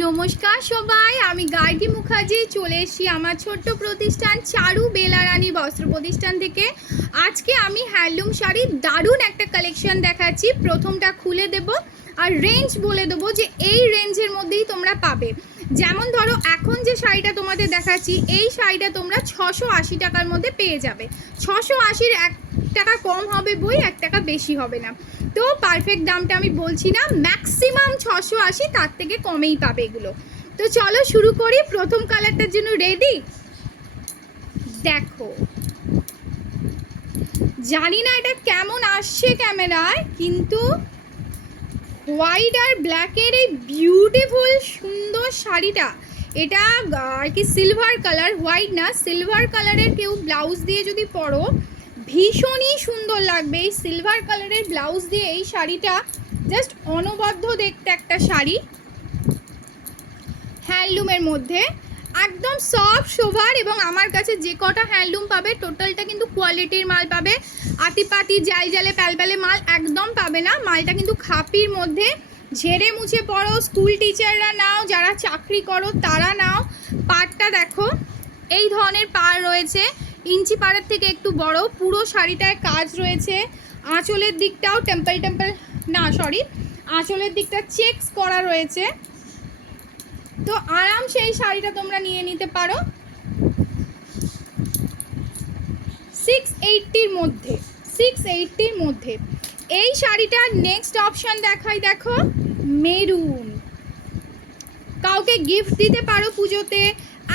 নমস্কার সবাই, আমি গার্গী মুখার্জি চলে এসেছি আমার ছোট্ট প্রতিষ্ঠান চারু বেলারানী বস্ত্র প্রতিষ্ঠান থেকে। আজকে আমি হ্যান্ডলুম শাড়ির দারুণ একটা কালেকশন দেখাচ্ছি। প্রথমটা খুলে দেব আর রেঞ্জ বলে দেবো যে এই রেঞ্জের মধ্যেই তোমরা পাবে। যেমন ধরো এখন যে শাড়িটা তোমাদের দেখাচ্ছি, এই শাড়িটা তোমরা 680 টাকার মধ্যে পেয়ে যাবে। 680-র 1 টাকা কম হবে বই, 1 টাকা বেশি হবে না। তো পারফেক্ট দামটা আমি বলছি না, ম্যাক্সিমাম 680, তার থেকে কমেই পাবে এগুলো। তো চলো শুরু করি। প্রথম কালারটার জন্য রেডি? দেখো, জানি না এটা কেমন আসছে ক্যামেরায়, কিন্তু হোয়াইট আর ব্ল্যাকের এই বিউটিফুল সুন্দর শাড়িটা, এটা আর কি সিলভার কালার, হোয়াইট না সিলভার কালারের কেউ ব্লাউজ দিয়ে যদি পরো ভীষণই সুন্দর লাগবে। এই সিলভার কালারের ব্লাউজ দিয়ে এই শাড়িটা জাস্ট অনবদ্য দেখতে একটা শাড়ি, হ্যান্ডলুমের মধ্যে একদম সফট সোভার। এবং আমার কাছে যে কটা হ্যান্ডলুম পাবে টোটালটা কিন্তু কোয়ালিটির মাল পাবে, আতিপাতি জাল জালে প্যালপ্যালে মাল একদম পাবে না। মালটা কিন্তু খাপির মধ্যে, ঝেড়ে মুছে পড়ো, স্কুল টিচাররা নাও, যারা চাকরি করো তারা নাও। পাড়টা দেখো, এই ধরনের পাড় রয়েছে, ইঞ্চি পাড়ের থেকে একটু বড়। পুরো শাড়িটায় কাজ রয়েছে, আঁচলের দিকটাও আঁচলের দিকটা চেকস করা রয়েছে। তো আরাম সেই শাড়িটা তোমরা নিয়ে নিতে পারো 680-র মধ্যে। এই শাড়িটার নেক্সট অপশন দেখাই, দেখো মেরুন। কাউকে গিফট দিতে পারো পুজোতে,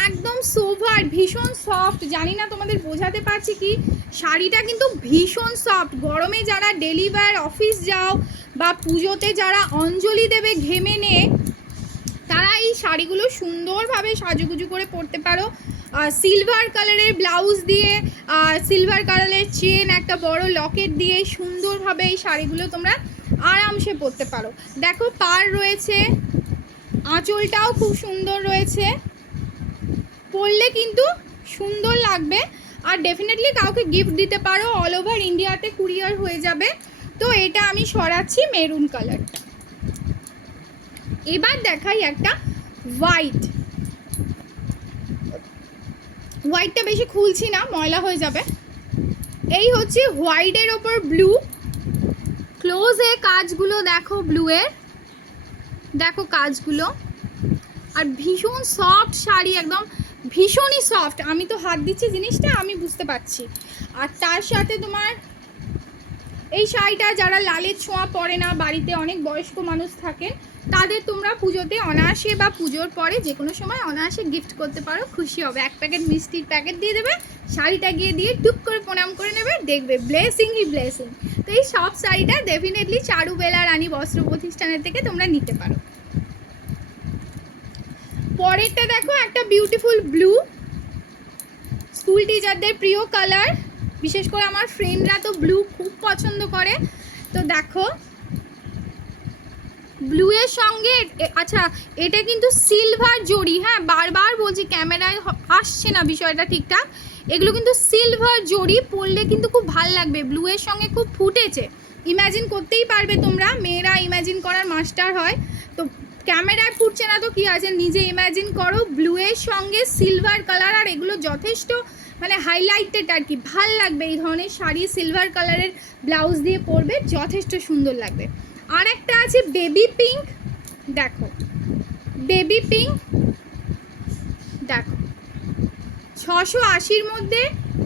একদম সোভার, ভীষণ সফট। জানি না তোমাদের বোঝাতে পারছি কি, শাড়িটা কিন্তু ভীষণ সফট। গরমে যারা ডেলি ওয়্যার অফিস যাও বা পুজোতে যারা অঞ্জলি দেবে ঘেমে নিয়ে, তারা এই শাড়িগুলো সুন্দরভাবে সাজুগুজু করে পরতে পারো। সিলভার কালারের ব্লাউজ দিয়ে, সিলভার কালারের চেন, একটা বড় লকেট দিয়ে সুন্দরভাবে এই শাড়িগুলো তোমরা আরামসে পরতে পারো। দেখো পাড় রয়েছে, আঁচলটাও খুব সুন্দর রয়েছে, পরলে কিন্তু সুন্দর লাগবে। আর ডেফিনেটলি কাউকে গিফট দিতে পারো, অল ওভার ইন্ডিয়াতে কুরিয়ার হয়ে যাবে। তো এটা আমি সরাচ্ছি মেরুন কালারটা। এবার দেখাই একটা হোয়াইটটা বেশি খুলছি না, ময়লা হয়ে যাবে। এই হচ্ছে হোয়াইটের ওপর ব্লু। ক্লোজে কাজগুলো দেখো, ব্লুয়ের দেখো কাজগুলো, আর ভীষণ সফট শাড়ি, একদম ভীষণই সফট। আমি তো হাত দিচ্ছি, জিনিসটা আমি বুঝতে পারছি। আর তার সাথে তোমার এই শাড়িটা যারা লালের ছোঁয়া পড়ে না, বাড়িতে অনেক বয়স্ক মানুষ থাকেন, তাদের তোমরা পুজোতে অনায়াসে বা পুজোর পরে যে কোনো সময় অনায়াসে গিফট করতে পারো, খুশি হবে। 1 প্যাকেট মিষ্টির প্যাকেট দিয়ে দেবে, শাড়িটা গিয়ে দিয়ে টুক করে প্রণাম করে নেবে, দেখবে ব্লেসিংই ব্লেসিং। তো এই সব শাড়িটা ডেফিনেটলি চারু বেলারানী বস্ত্র প্রতিষ্ঠানের থেকে তোমরা নিতে পারো। পরেরটা দেখো, একটা বিউটিফুল ব্লু, স্কুল টিচারদের প্রিয় কালার। বিশেষ করে আমার ফ্রেন্ডরা তো ব্লু খুব পছন্দ করে। তো দেখো ব্লু এর সঙ্গে, আচ্ছা এটা কিন্তু সিলভার জড়ি, হ্যাঁ বারবার বলছি, ক্যামেরায় আসছে না বিষয়টা ঠিকঠাক। এগুলো কিন্তু সিলভার জড়ি, পরলে কিন্তু খুব ভাল লাগবে। ব্লু এর সঙ্গে খুব ফুটেছে, ইমাজিন করতেই পারবে তোমরা, মেয়েরা ইমাজিন করার মাস্টার হয়। তো ক্যামেরায় ফুটছে না তো কি আছে, নিজে ইমাজিন করো ব্লু এর সঙ্গে সিলভার কালার। আর এগুলো যথেষ্ট মানে হাইলাইটেড আর কি, ভাল লাগবে। এই ধরনের শাড়ি সিলভার কালারের ব্লাউজ দিয়ে পরবে, যথেষ্ট সুন্দর লাগবে। আর একটা আছে বেবি পিঙ্ক, দেখো বেবি পিঙ্ক, দেখো 680-র মধ্যে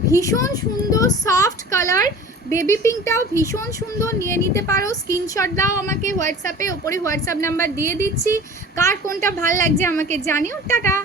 ভীষণ সুন্দর সফট কালার। বেবি পিঙ্কটাও ভীষণ সুন্দর, নিয়ে নিতে পারো। স্ক্রিনশট দাও আমাকে হোয়াটসঅ্যাপে, ওপরে হোয়াটসঅ্যাপ নাম্বার দিয়ে দিচ্ছি। কার কোনটা ভাল লাগছে আমাকে জানিও। টাটা।